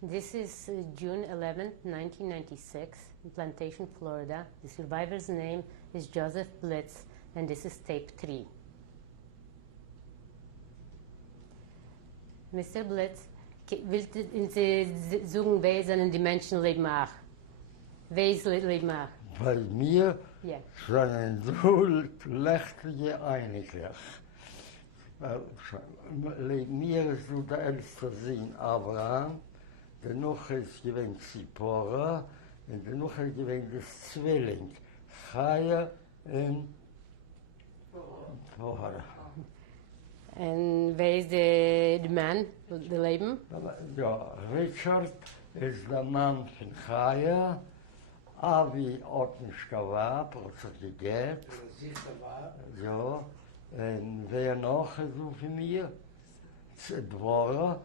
This is June 11th, 1996, in Plantation, Florida. The survivor's name is Joseph Blitz, and this is tape 3. Mr. Blitz, wilt Sie sagen, wer sind die Menschen leben auch? Wer ist leben auch? Bei mir Ja. sind so schlechte eigentlich. Mir ist so der älteste Sohn Abraham, danach ist gewesen Zipporah und danach ist gewesen das Zwilling, Chaya und Vorher. Und wer ist der Mann, der Leben? Ja, Richard ist der Mann von Chaya, Avi hat nicht gehabt, hat sich gegeben. Ja, und wer noch so für mir? Dwara,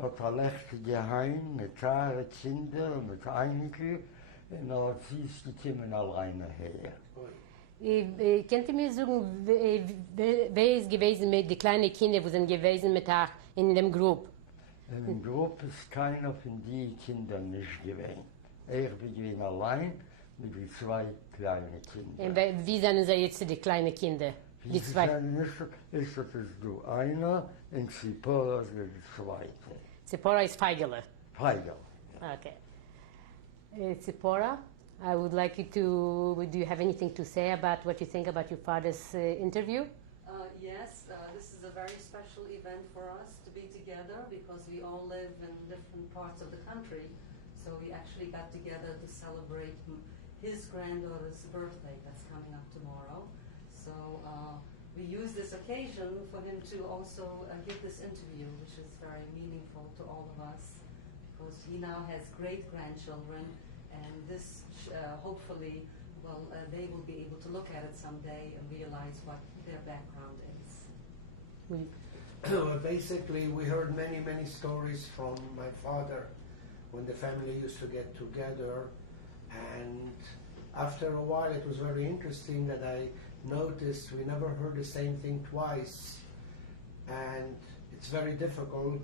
hat lecht geheim mit klare Kinder, mit Einige, und hat sie gekommen alleine her. Könnt ihr mir sagen, wer ist gewesen mit den kleinen Kindern, die sind gewesen mit in dem Gruppe? In dem Gruppe ist keiner von den Kindern nicht gewesen. Ich bin allein mit den 2 kleinen Kindern. Und wie sind sie jetzt die kleinen Kinder? Die 2? Ist das du einer und Zipporah ist die 2. Zipporah is Feigele. Feigele. Okay. Zipporah, I would like you to, do you have anything to say about what you think about your father's interview? Yes, this is a very special event for us to be together because we all live in different parts of the country. So we actually got together to celebrate his granddaughter's birthday that's coming up tomorrow. So we use this occasion for him to also give this interview, which is very meaningful to all of us because he now has great-grandchildren, and this hopefully, well, they will be able to look at it someday and realize what their background is. Well, basically, we heard many, many stories from my father when the family used to get together, and after a while it was very interesting that I noticed we never heard the same thing twice, and it's very difficult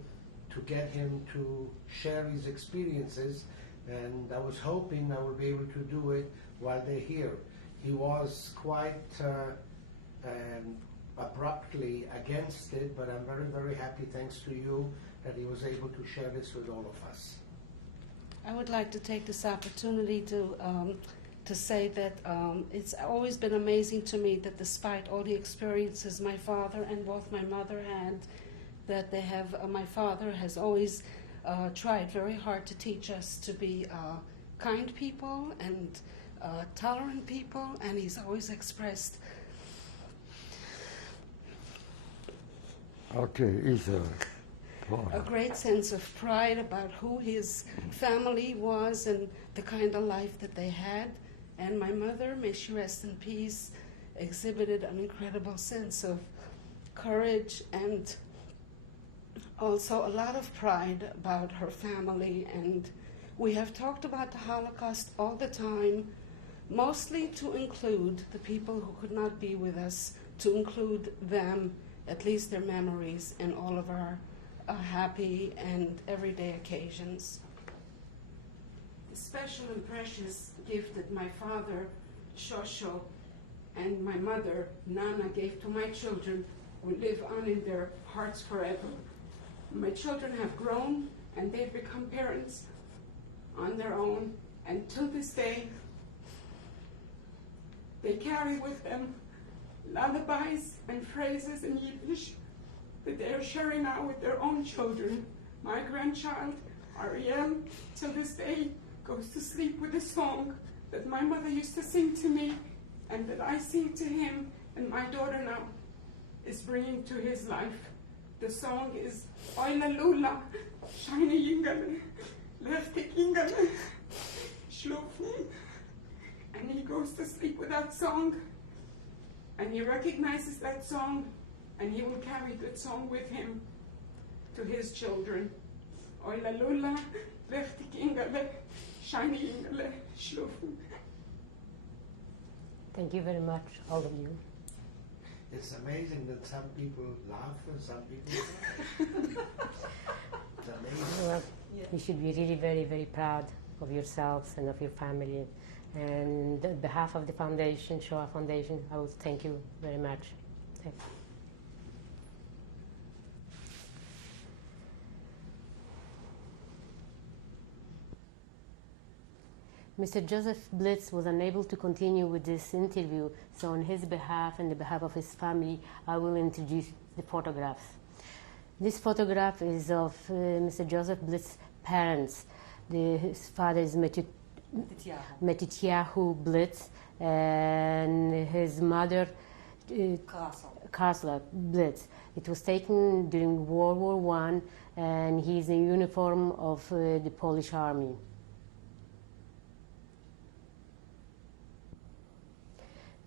to get him to share his experiences, and I was hoping I would be able to do it while they're here. He was quite abruptly against it, but I'm very, very happy, thanks to you, that he was able to share this with all of us. I would like to take this opportunity to say that it's always been amazing to me that despite all the experiences my father and both my mother had, that they have, my father has always tried very hard to teach us to be kind people and tolerant people, and he's always expressed a great sense of pride about who his family was and the kind of life that they had. And my mother, may she rest in peace, exhibited an incredible sense of courage and also a lot of pride about her family. And we have talked about the Holocaust all the time, mostly to include the people who could not be with us, to include them, at least their memories, in all of our happy and everyday occasions. The special and precious gift that my father, Shosho, and my mother, Nana, gave to my children will live on in their hearts forever. My children have grown and they've become parents on their own, and to this day they carry with them lullabies and phrases in Yiddish that they are sharing now with their own children. My grandchild, Ariel, till this day goes to sleep with a song that my mother used to sing to me and that I sing to him, and my daughter now is bringing to his life. The song is Oila Lula, Shiny Yingale, Leftik Yingale, Schlufen. And he goes to sleep with that song, and he recognizes that song, and he will carry that song with him to his children. Oila Lula, Leftik Yingale, Shiny Yingale, Schlufen. Thank you very much, all of you. It's amazing that some people laugh and some people don't. It's amazing. Well, Yeah, You should be really very, very proud of yourselves and of your family. And on behalf of the foundation, Shoah Foundation, I will thank you very much. Thank you. Mr. Joseph Blitz was unable to continue with this interview, so on his behalf and the behalf of his family, I will introduce the photographs. This photograph is of Mr. Joseph Blitz's parents. His father is Metityahu Blitz, and his mother, Karsla Blitz. It was taken during World War I, and he's in uniform of the Polish army.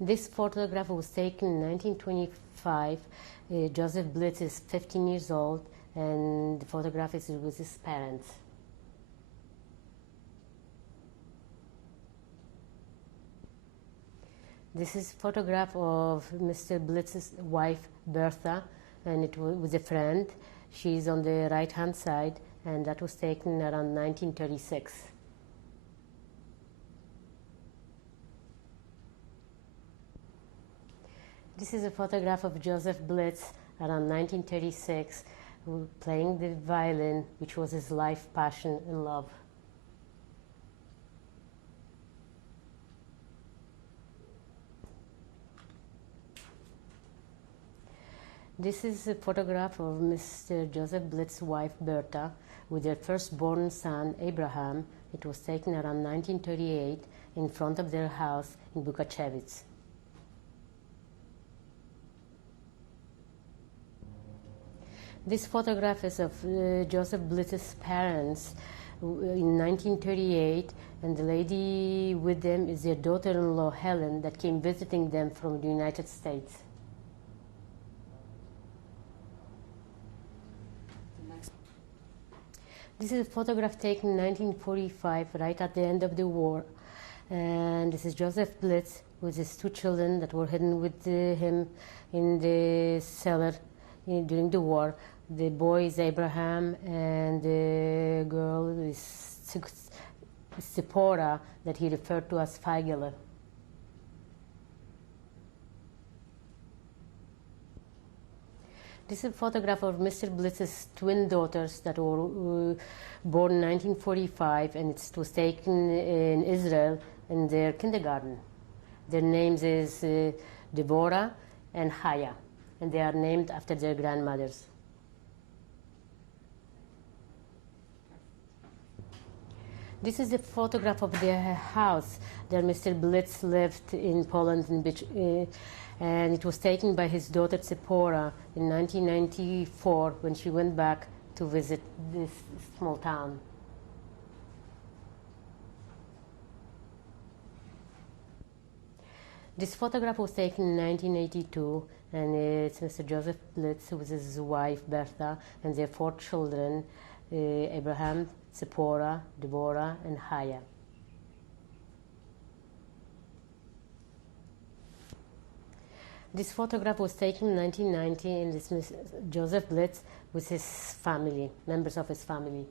This photograph was taken in 1925. Joseph Blitz is 15 years old, and the photograph is with his parents. This is a photograph of Mr. Blitz's wife, Bertha, and it was with a friend. She's on the right-hand side, and that was taken around 1936. This is a photograph of Joseph Blitz around 1936, playing the violin, which was his life passion and love. This is a photograph of Mr. Joseph Blitz's wife, Bertha, with their firstborn son, Abraham. It was taken around 1938 in front of their house in Bukachevitz. This photograph is of Joseph Blitz's parents in 1938, and the lady with them is their daughter-in-law, Helen, that came visiting them from the United States. This is a photograph taken in 1945, right at the end of the war. And this is Joseph Blitz with his two children that were hidden with him in the cellar during the war. The boy is Abraham, and the girl is Zipporah, that he referred to as Feigele. This is a photograph of Mr. Blitz's twin daughters that were born in 1945, and it was taken in Israel in their kindergarten. Their names is Deborah and Haya, and they are named after their grandmothers. This is a photograph of their house that Mr. Blitz lived in Poland, and it was taken by his daughter Zipporah in 1994 when she went back to visit this small town. This photograph was taken in 1982, and it's Mr. Joseph Blitz with his wife Bertha and their 4 children, Abraham, Zipporah, Deborah, and Haya. This photograph was taken in 1990, and it's Joseph Blitz with his family, members of his family.